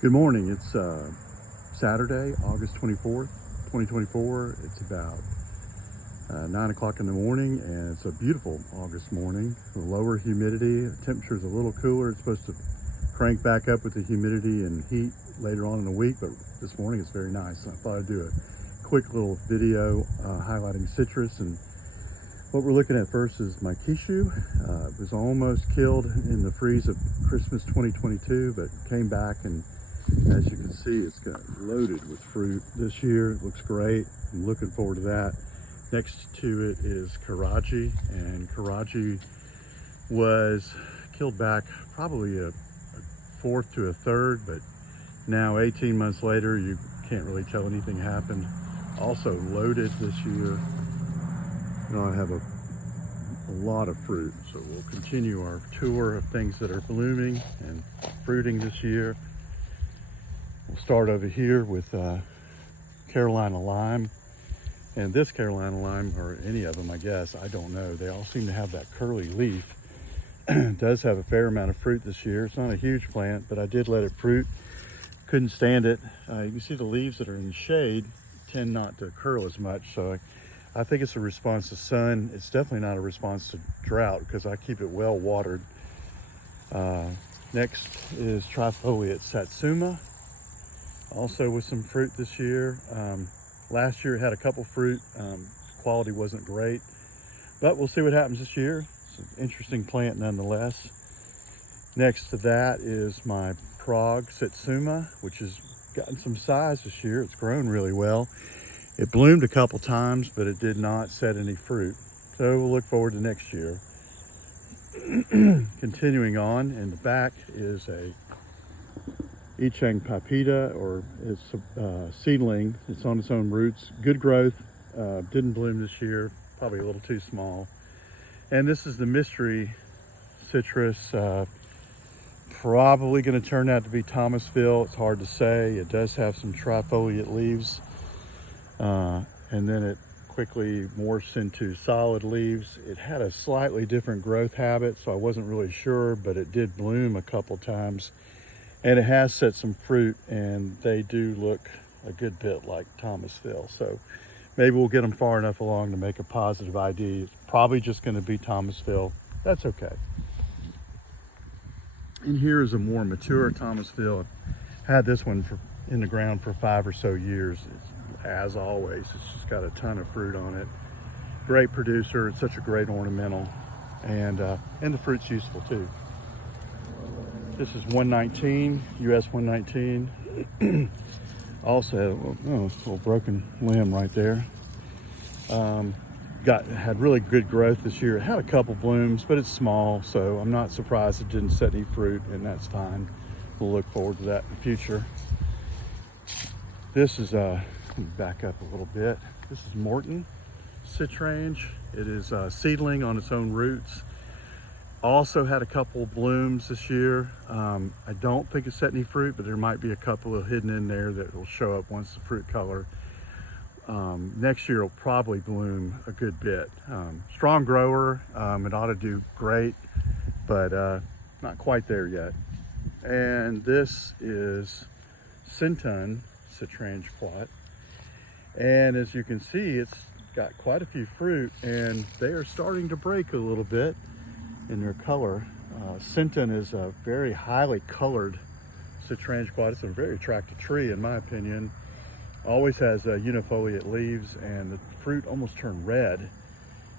Good morning. It's Saturday, August 24th, 2024. It's about 9 o'clock in the morning, and it's a beautiful August morning. A lower humidity, the temperature's a little cooler. It's supposed to crank back up with the humidity and heat later on in the week, but this morning it's very nice. I thought I'd do a quick little video highlighting citrus. And what we're looking at first is my Kishu. It was almost killed in the freeze of Christmas 2022, but came back, and as you can see, it's got loaded with fruit this year. It looks great. I'm looking forward to that. Next to it is Karaji, and Karaji was killed back probably a fourth to a third, but now 18 months later, you can't really tell anything happened. Also loaded this year. I have a lot of fruit, so we'll continue our tour of things that are blooming and fruiting this year. We'll start over here with Carolina lime. And this Carolina lime, or any of them, I guess, I don't know. They all seem to have that curly leaf. It does have a fair amount of fruit this year. It's not a huge plant, but I did let it fruit. Couldn't stand it. You can see the leaves that are in the shade tend not to curl as much. So I think it's a response to sun. It's definitely not a response to drought because I keep it well watered. Next is trifoliate satsuma. Also with some fruit this year. Last year it had a couple fruit. Quality wasn't great, but we'll see what happens this year. It's an interesting plant nonetheless. Next to that is my Prague satsuma, which has gotten some size this year. It's grown really well. It bloomed a couple times, but it did not set any fruit. So we'll look forward to next year. Continuing on, in the back is a Ichang papita, or it's a seedling. It's on its own roots. Good growth. Didn't bloom this year. Probably a little too small. And this is the mystery citrus. Probably going to turn out to be Thomasville. It's hard to say. It does have some trifoliate leaves. And then it quickly morphs into solid leaves. It had a slightly different growth habit, so I wasn't really sure, but it did bloom a couple times. And it has set some fruit, and they do look a good bit like Thomasville. So maybe we'll get them far enough along to make a positive ID. It's probably just going to be Thomasville. That's okay. And here is a more mature Thomasville. I've had this one in the ground for 5 or so years. As always, it's just got a ton of fruit on it. Great producer. It's such a great ornamental, and the fruit's useful too. This is 119, US 119. Also, a little broken limb right there. Had really good growth this year. It had a couple blooms, but it's small, so I'm not surprised it didn't set any fruit, and that's fine. We'll look forward to that in the future. This is back up a little bit. This is Morton citrange. It is a seedling on its own roots. Also had a couple blooms this year. I don't think it's set any fruit, but there might be a couple of hidden in there that will show up once the fruit color. Next year it'll probably bloom a good bit. Strong grower. It ought to do great, but not quite there yet. And this is Sinton citrange plot. And as you can see, it's got quite a few fruit, and they are starting to break a little bit in their color. Sinton is a very highly colored citrange quad. It's a very attractive tree, in my opinion. Always has unifoliate leaves, and the fruit almost turn red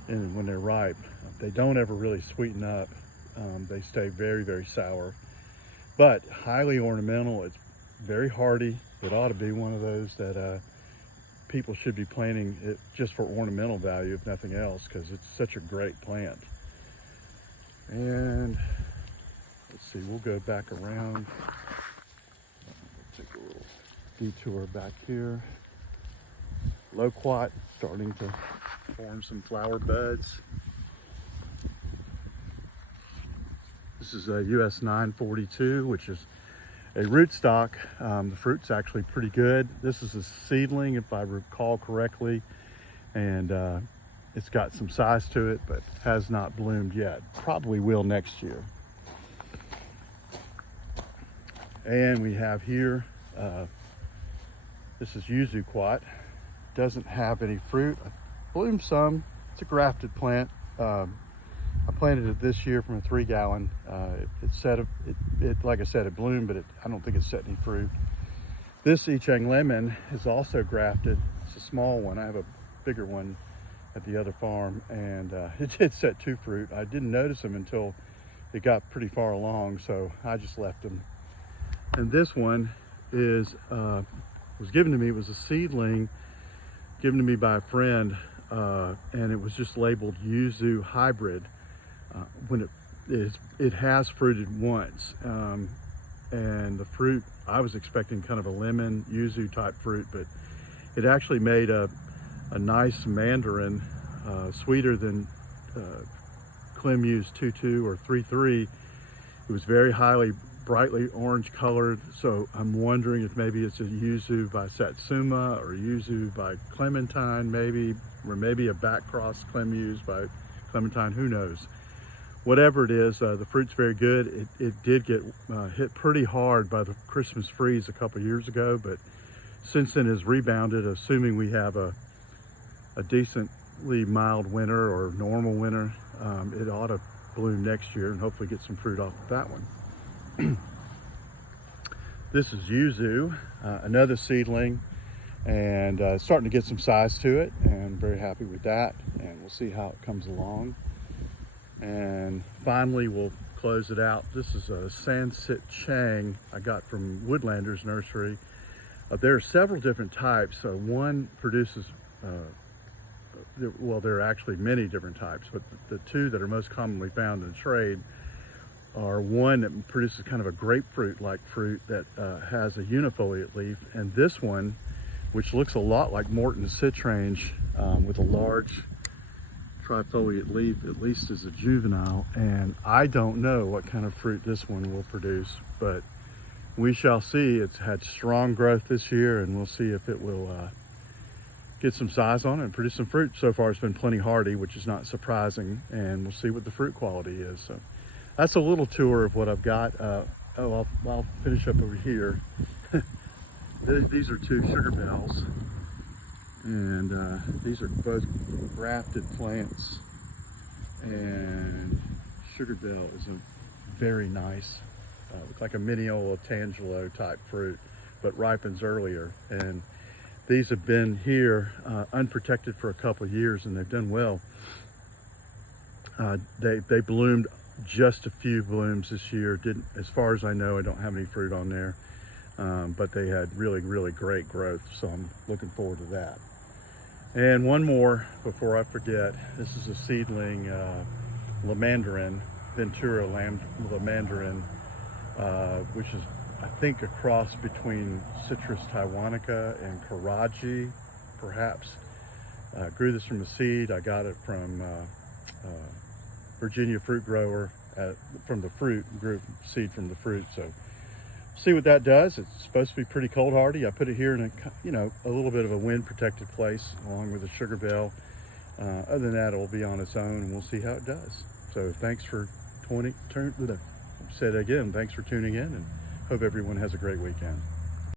when they're ripe. They don't ever really sweeten up. They stay very, very sour, but highly ornamental. It's very hardy. It ought to be one of those that people should be planting it just for ornamental value, if nothing else, because it's such a great plant. And let's see, we'll go back around. Take a little detour back here. Loquat starting to form some flower buds. This is a US 942, which is a rootstock. The fruit's actually pretty good. This is a seedling, if I recall correctly, and it's got some size to it, but has not bloomed yet. Probably will next year. And we have here, this is Yuzu quat. Doesn't have any fruit. I bloomed some. It's a grafted plant. I planted it this year from a 3-gallon. Like I said, it bloomed, but I don't think it set any fruit. This Ichang lemon is also grafted. It's a small one. I have a bigger one at the other farm, and it did set 2 fruit. I didn't notice them until it got pretty far along, so I just left them. And this one was given to me. It was a seedling given to me by a friend, and it was just labeled Yuzu hybrid. When it has fruited once, and the fruit, I was expecting kind of a lemon yuzu type fruit, but it actually made a nice mandarin, sweeter than Clem-Yu's 2.2 or 3.3. It was very brightly orange colored, so I'm wondering if maybe it's a yuzu by Satsuma or yuzu by Clementine, maybe, or maybe a back cross Clem-Yu's by Clementine, who knows. Whatever it is, the fruit's very good. It did get hit pretty hard by the Christmas freeze a couple years ago, but since then has rebounded, assuming we have a decently mild winter or normal winter. It ought to bloom next year and hopefully get some fruit off of that one. This is Yuzu, another seedling, and starting to get some size to it, and very happy with that, and we'll see how it comes along. And finally, we'll close it out. This is a Sansit Chang I got from Woodlander's nursery. There are several different types. One produces, well, there are actually many different types, but the 2 that are most commonly found in trade are one that produces kind of a grapefruit-like fruit that has a unifoliate leaf, and this one, which looks a lot like Morton's citrange, with a large trifoliate leaf, at least as a juvenile, and I don't know what kind of fruit this one will produce, but we shall see. It's had strong growth this year, and we'll see if it will get some size on it and produce some fruit. So far it's been plenty hardy, which is not surprising, and we'll see what the fruit quality is. So that's a little tour of what I've got. I'll finish up over here. These are 2 sugar bells, and these are both grafted plants, and sugar bell is a very nice, looks like a Mineola tangelo type fruit, but ripens earlier. And these have been here unprotected for a couple of years, and they've done well. They bloomed just a few blooms this year. Didn't, as far as I know, I don't have any fruit on there, but they had really great growth, so I'm looking forward to that. And one more before I forget. This is a seedling lamandarin, Ventura lamandarin, which is, I think, a cross between Citrus taiwanica and Karaji, perhaps. Grew this from a seed. I got it from Virginia fruit grower from the fruit, grew seed from the fruit. So see what that does. It's supposed to be pretty cold hardy. I put it here in a little bit of a wind protected place along with the sugar bell. Other than that, it will be on its own, and we'll see how it does. So thanks for thanks for tuning in, and hope everyone has a great weekend.